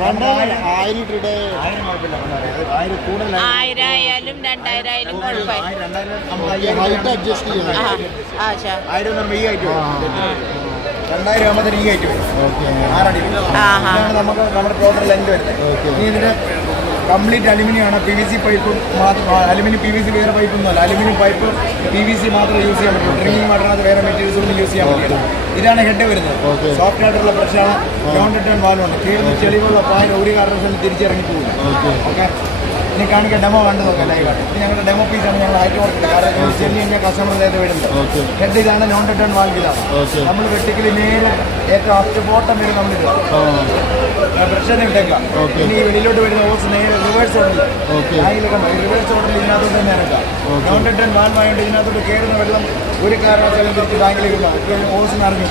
രണ്ടായിരം. ആയിരം ആയാലും രണ്ടായിരം ആയാലും കുഴപ്പമില്ല രണ്ടായിരം ആകുമ്പോൾ ഈ ആയിട്ട് വരും. ഓക്കെ. ആറടി നമുക്ക് നമ്മുടെ ടോട്ടൽ ലെങ്ത് വരുന്നത്. ഇതിന്റെ കംപ്ലീറ്റ് അലുമിനിയം ആണ് പി വി സി പൈപ്പ് മാത്രം അലുമിനിയം പി വി സി വേറെ പൈപ്പ് ഒന്നുമല്ല aluminium pipe P V C മാത്രമേ യൂസ് ചെയ്യാൻ പറ്റും. ഡ്രിങ്കിങ് വാട്ടറിനകത്ത് വേറെ മെറ്റീരിയൽസ് ഒന്നും യൂസ് ചെയ്യാൻ പറ്റില്ല. ഇതാണ് ഹെഡ് വരുന്നത്. സോഫ്റ്റ് ആയിട്ടുള്ള പ്രശ്നമാണ്. നോൺ റിട്ടേൺ വാലുണ്ട് കീഴുന്ന ചെളിവുള്ള പായ ഒരു കാരണവശാലും തിരിച്ചിറങ്ങി പോകില്ല ഓക്കെ ഇനി കാണിക്കാൻ ഡെമോ കണ്ടു നോക്കാം ലൈവായിട്ട് ഇത് ഞങ്ങളുടെ ഡെമോ പീസാണ് ഞങ്ങൾ ആയിട്ട് കൊടുക്കുന്നത് കാരണം ചെല്ലി കഴിഞ്ഞാൽ കസ്റ്റമർ നേരത്തെ വരുന്നത് ഹെഡ് ഇതാണ് നോൺ റിട്ടേൺ വാങ്ങിയതാണ് ഇതാണ്. നമ്മൾ വെട്ടിക്കൽ നേരെ ഏറ്റവും അസ്റ്റ് ബോട്ടം വരെ നമ്മൾ ആ. പ്രശ്നം ഇട്ടേക്കാം. ഇനി വെളിയിലോട്ട് വരുന്ന ഓസ് നേരെ റിവേഴ്സ് ഓർഡറിൽ ആയി ആയിലൊക്കെ റിവേഴ്സ് ഓർഡറിൽ ഇതിനകത്തോട്ട് തന്നെ ഇറക്കാം. നോൺ റിട്ടേൺ വാൽവ് ആയതുകൊണ്ട് ഇതിനകത്തോട്ട് കയറുന്ന വെള്ളം ഒരു കാരണവശാലും തിരിച്ച് ബാങ്കിലേക്ക് ഇടാം ഓസ് നിറഞ്ഞു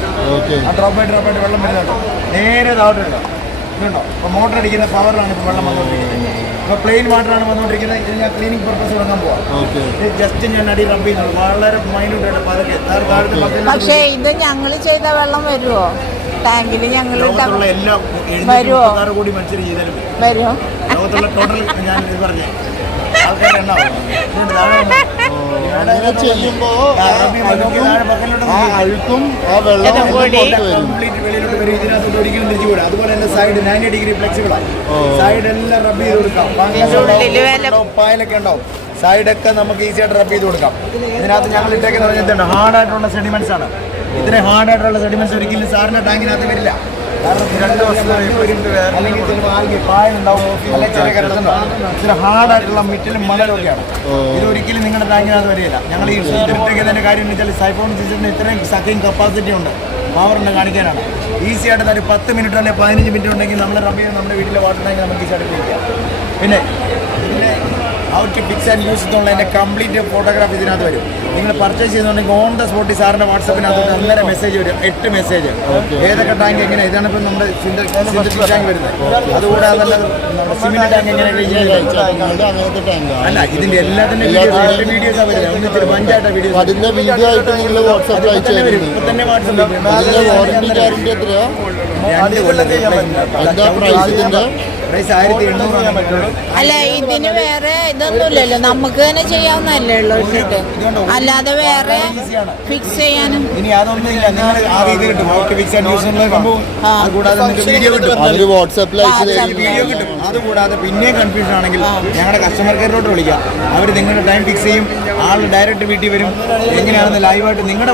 ആ ഡ്രോപ്പ് ആയിട്ട് ഡ്രോപ്പ് ആയിട്ട് വെള്ളം വരുന്നുണ്ട്. നേരെ താഴോട്ട് ഇടാം ഇതുണ്ടോ? അപ്പോൾ മോട്ടർ അടിക്കുന്ന പവറാണ് ഇപ്പോൾ വെള്ളം വന്നുകൊണ്ടിരിക്കുന്നത്. ഇപ്പോൾ പ്ലെയിൻ വാട്ടറാണ് വന്നുകൊണ്ടിരിക്കുന്നത് ഇത് ഞാൻ ക്ലീനിങ് പർപ്പസ് തുടങ്ങാൻ പോവാം. ഓക്കെ ഇത് ജസ്റ്റ് ഞാൻ അടി റബ്ബ് ചെയ്യുന്നത്. വളരെ മൈന്യൂട്ടായിട്ട് പതുക്കെ താഴെ താഴത്തെ പക്കലിലോട്ട് പക്ഷേ ഇത് ഞങ്ങൾ ചെയ്ത വെള്ളം വരുമോ ടാങ്കിൽ ഞങ്ങൾ ലോകത്തുള്ള എല്ലാ? എഴുന്നൂറ് കൂടി മത്സരം ചെയ്താലും. വരുമോ ലോകത്തുള്ള ടോട്ടൽ ഞാൻ ഇത് പറഞ്ഞേ. ചെയ്യുമ്പോ ആ, അഴുക്കും ആ വെള്ളം കംപ്ലീറ്റ് വെളിയിലോട്ട് വരും ഇതിനകത്തോട്ട് ഒരിക്കലും അതുപോലെ തന്നെ സൈഡ് നയന്റി ഡിഗ്രി ഫ്ലെക്സിബിളാണ് സൈഡ് എല്ലാം റബ്ബ് ചെയ്ത് കൊടുക്കാം പായലൊക്കെ ഉണ്ടാവും സൈഡൊക്കെ നമുക്ക് ഈസി ആയിട്ട് റബ്ബ് ചെയ്ത് കൊടുക്കാം ഇതിനകത്ത് ഞങ്ങൾ ഇട്ടേക്കെന്ന് പറഞ്ഞിട്ടുണ്ട് ഹാർഡായിട്ടുള്ള സെഡിമെന്റ്സ് ആണ് ഇത്രയും ഹാർഡായിട്ടുള്ള സെഡിമെന്റ്സ് ഒരിക്കലും സാറിന്റെ ടാങ്കിനകത്ത് വരില്ല. രണ്ട് കരടുണ്ടാവും ഇത്ര ഹാർഡായിട്ടുള്ള മിറ്റിലും മണലൊക്കെയാണ് ഇതൊരിക്കലും നിങ്ങളുടെ ടാങ്കിനകത്ത് വരികയില്ല. ഞങ്ങൾ ഈ ഇട്ടേക്കുന്നതിന്റെ കാര്യം എന്ന് വെച്ചാൽ സൈഫോൺ സിസ്റ്റത്തിന് ഇത്രയും സക്കിങ് കപ്പാസിറ്റി ഉണ്ട്. പവർ ഉണ്ട് കാണിക്കാനാണ്. ഈസി ആയിട്ട് ഒരു പത്ത് മിനിറ്റ് അല്ലെങ്കിൽ പതിനഞ്ച് മിനിറ്റ് ഉണ്ടെങ്കിൽ നമ്മൾ റബ്ബ് ചെയ്ത് നമ്മുടെ വീട്ടിലെ വാട്ടർ ടാങ്ക് നമുക്ക് ഈസി ആയിട്ട് പിന്നെ ഇതിന്റെ ഔട്ട് ഫിക്സ് ആൻഡ് യൂസ് എന്നുള്ളതിന്റെ കംപ്ലീറ്റ് ഫോട്ടോഗ്രാഫ് ഇതിനകത്ത് വരും. നിങ്ങൾ പർച്ചേസ് ചെയ്യുന്നുണ്ടെങ്കിൽ ഓൺ ദ സ്പോട്ടിൽ സാറിന്റെ വാട്സപ്പിനകത്ത് അന്നേരം മെസ്സേജ് വരും. എട്ട് മെസ്സേജ് ഏതൊക്കെ ടാങ്ക് എങ്ങനെ? ഇതാണ് ഇപ്പം നമ്മുടെ സിന്തറ്റിക് ടാങ്ക് വരുന്നത്. ടാങ്ക് എങ്ങനെ നിങ്ങളുടെ അങ്ങനത്തെ ടാങ്കാണ് അല്ല ഇതിന്റെ എല്ലാത്തിന്റെ വീഡിയോസ് വരുന്നത്. പഞ്ചായത്ത വീഡിയോ ആയിട്ട് നിങ്ങൾ വാട്സാപ്പിൽ അയച്ചു തന്നെ വരും ഇപ്പൊ അല്ല ഇതിന് വേറെ ഇതൊന്നുമില്ലല്ലോ നമുക്ക് തന്നെ ചെയ്യാവുന്നല്ലേ ഉള്ളൂ ഇട്ടിട്ട് അല്ലാതെ വേറെ ഫിക്സ് ചെയ്യാനും. അതുകൂടാതെ പിന്നെയും കൺഫ്യൂഷൻ ആണെങ്കിൽ ഞങ്ങളുടെ കസ്റ്റമർ കെയറിലോട്ട് വിളിക്കാം. അവർ നിങ്ങളുടെ ടൈം ഫിക്സ് ചെയ്യും. ആൾ ഡയറക്റ്റ് വീട്ടിൽ വരും. എങ്ങനെയാണെന്ന് ലൈവായിട്ട് നിങ്ങളുടെ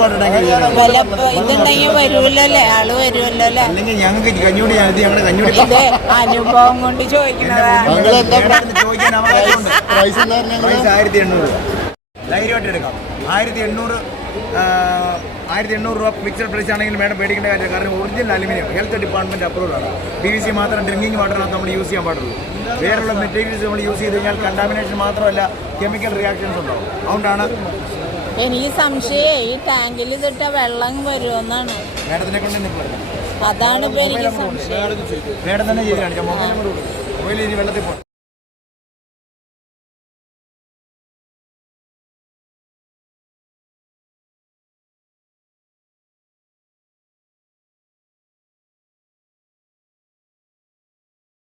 ഇതുണ്ടെങ്കിൽ വരുമല്ലോ ആൾ വരുമല്ലേ അല്ലേ അല്ലെങ്കിൽ ഞങ്ങൾക്ക് കഞ്ഞൂടി ഞങ്ങളുടെ കഞ്ഞൂടി അനുഭവം കൊണ്ട് ചോദിക്കുന്നതാ. ചോദിക്കാൻ അവകാശമുണ്ട്. പൈസ പ്രൈസ് ആയിരത്തി എണ്ണൂറ് രൂപ ധൈര്യമായിട്ട് എടുക്കാം. ആയിരത്തി എണ്ണൂറ് ആയിരത്തി എണ്ണൂറ് രൂപ ഫിക്സഡ് പ്രൈസ് ആണെങ്കിലും മേഡം പേടിക്കേണ്ട കാര്യം കാരണം original aluminium health department approval ആണ്. പി വി സി മാത്രം ഡ്രിങ്കിങ് വാട്ടറിനകത്ത് നമ്മൾ യൂസ് ചെയ്യാൻ പാടുള്ളൂ. വേറെയുള്ള മെറ്റീരിയൽസ് നമ്മൾ യൂസ് ചെയ്ത് കഴിഞ്ഞാൽ കണ്ടാമിനേഷൻ മാത്രമല്ല കെമിക്കൽ റിയാക്ഷൻസ് ഉണ്ടാവും. അതുകൊണ്ടാണ് എനിക്ക് സംശയേ ഈ ടാങ്കിൽ ഇതിട്ട വെള്ളം വരുമെന്നാണ് മേഡത്തിനെ കൊണ്ട് അതാണ് ഇപ്പൊ എനിക്ക് സംശയം. മേഡം തന്നെ ചെയ്ത് കാണിക്കാം. മൊബൈൽ മൊബൈൽ ഇനി വെള്ളത്തിൽ പോകും